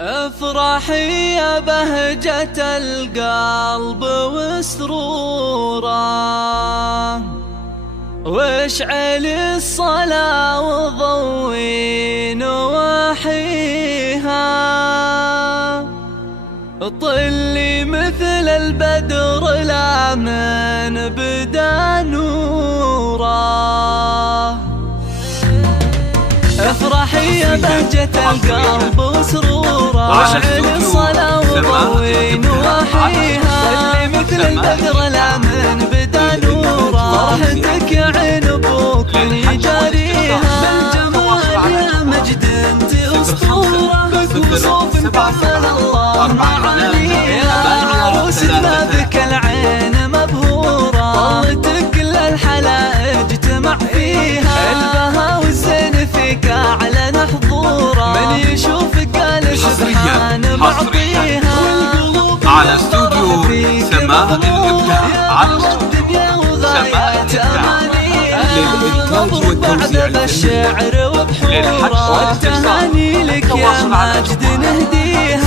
افرحي يا بهجة القلب وسروره، واشعلي الصلاة وضوي نواحيها، طلي مثل البدر لا من بدا نوره. افرحي يا بهجة القلب وسروره، واشعلي الصلاة وضوي نواحيها، طلي مثل البدر لا من بدا نوره. فرحتك يا عين ابوك من يجاريها، بالجمال يا مجد انت اسطوره، بوصوف تعمل الله معانيها. يا عروس بابك العين مبهوره، ظلتك كل الحلائج تجتمع فيها، البها والزين فيك اعلن حضوره، من يشوفك قال سبحان معطيها. والقلوب على استوديو سماء الإبداع، على استوديو سماء الإبداع للإنتاج والتوزيع بالشعر وبحوره، والتهاني لك يا ماجد نهديها.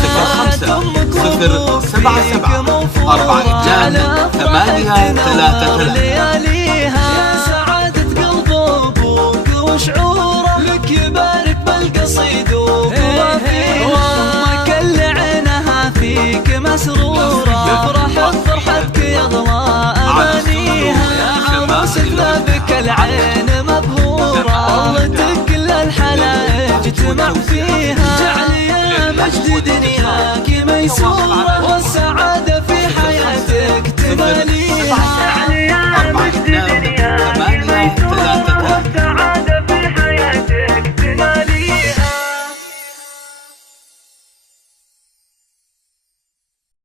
05 لياليها يا سعادة قلب ابوك وشعوره، لك يبارك بالقصيد وقوافيها، وامك اللي عينها فيك مسروره، تفرح بفرحتك يغلى امانيها. يا عروس بابك العين مبهوره، ظلتك كل الحلائج تجتمع فيها، جعلي يا مجد دنياك ميسوره، والسعادة في حياتك تماليها.